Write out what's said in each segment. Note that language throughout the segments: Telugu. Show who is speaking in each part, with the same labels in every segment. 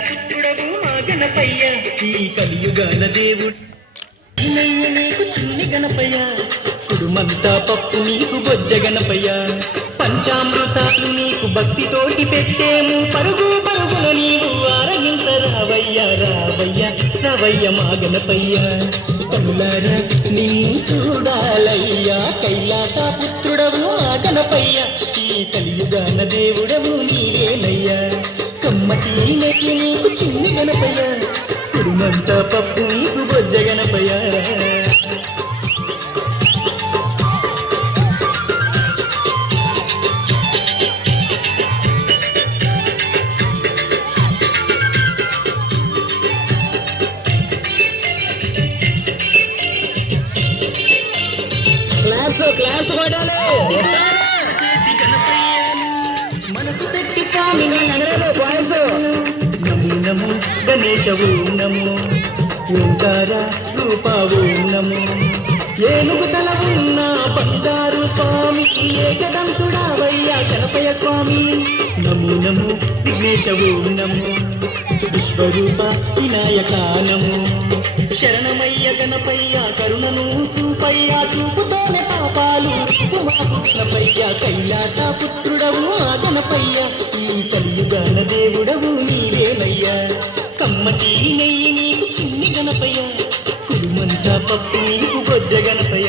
Speaker 1: కైలాసపుత్రుడవు మా గణపయ్య. ఈ కలియుగాన దేవుడు. నెయ్యి నీకు చిన్ని గణపయ్య. కుడుమంతా పప్పు నీకు బొజ్జ గణపయ్య. పంచామృతాలు నీకు భక్తితోటి పెట్టేము. పరుగు పరుగున నీవు ఆరగించ రావయ్య రావయ్య రావయ్య మా గణపయ్య. కనులార నిన్ను చూడాలయ్యా. కైలాస పుత్రుడవు ఆ గణపయ్య. ఈ కలియుగాన దేవుడవు కమ్మటి నెట్లు నీకు చిన్ని గణపయ్య కుడుమంతా పప్పు నీకు బొజ్జ గణపయ్య
Speaker 2: క్లాప్స్ క్లాప్స్ కొట్టాలి
Speaker 1: నమో నమో గణేశ ఓం నమో ఓంకార రూప ఓం నమో ఏనుగు తల ఉన్న బంగారు స్వామి ఏకదంతుడావయ్యా గణపయ్య స్వామి. నమో నమో విఘ్నేశ ఓం నమో విశ్వరూప వినాయక నమో శరణమయ్య గణపయ్య కరుణను చూపయ్యా చూపుతోనే పాపాలు. మాకు కైలాస పుత్రుడవు ఆ గణపయ్య. పప్పు నీకు బొజ్జ గణపయ్య.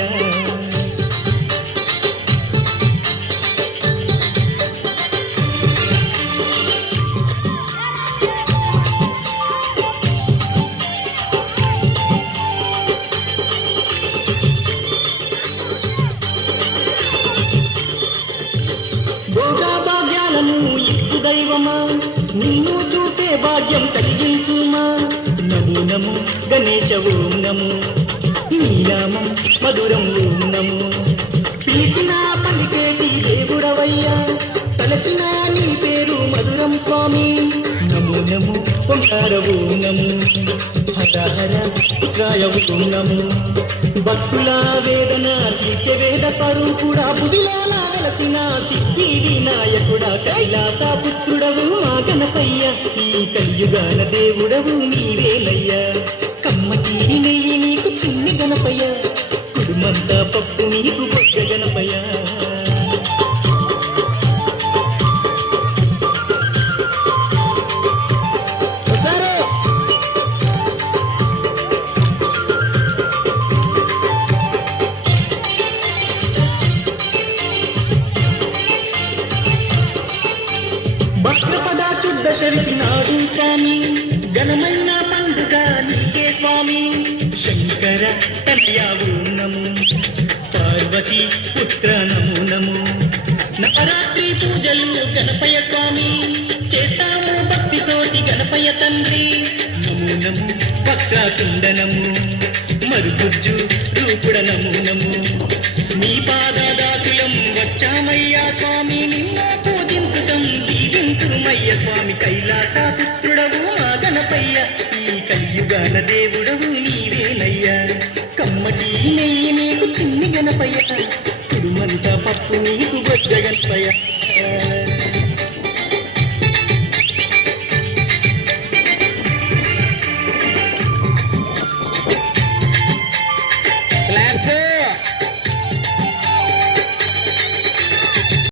Speaker 1: భోగా ఇచ్చు దైవమా? నిన్ను చూసే భాగ్యం కలిగించుమా? నమో నమో గణేశ ఓం నమో. నీ నామం మధురం ఓం నమో పిలిచిన పలికేటి దేవుడవయ్యా తలచిన నీ పేరు మధురం స్వామి. నమో నమో ఓంకార ఓం నమో హర హర పుత్రాయ ఓం నమో భక్తుల వేదన తీర్చే వేద స్వరూపుడా భువిలో వెలసిన సిద్ధి వినాయకుడా కైలాస పుత్రుడవు మా గణపయ్య. ఈ కలియుగాన దేవుడవు నీవేనయ్యా గణపయ్య. కుడుమంతా పప్పు నీకు పొగ్గ గణపయ్య. భద్రపద చుద్ద శక్తి నాడు స్వామి ఘనమైన తనయావు నము పార్వతి పుత్ర నమో నమో నవరాత్రి పూజలు గణపయ్య స్వామి చేస్తాము భక్తితోటి గణపయ్య తండ్రి. నమో నమో వక్రాతుండ నమో మరుగుజ్జు రూపుడ నమో నమో నీ పాదదాసులం వచ్చామయ్యా స్వామి నిన్ను పూజించుతం దీవించుమయ్య స్వామి కైలాస పుత్రుడవు మా గణపయ్య. ఈ కలియుగాన దేవుడవు నీవేనయ్యా. కమ్మటి నెయ్యి నీకు చిన్ని గణపయ్య. తిరుమంత పప్పు నీకు బొజ్జ గణపయ్య.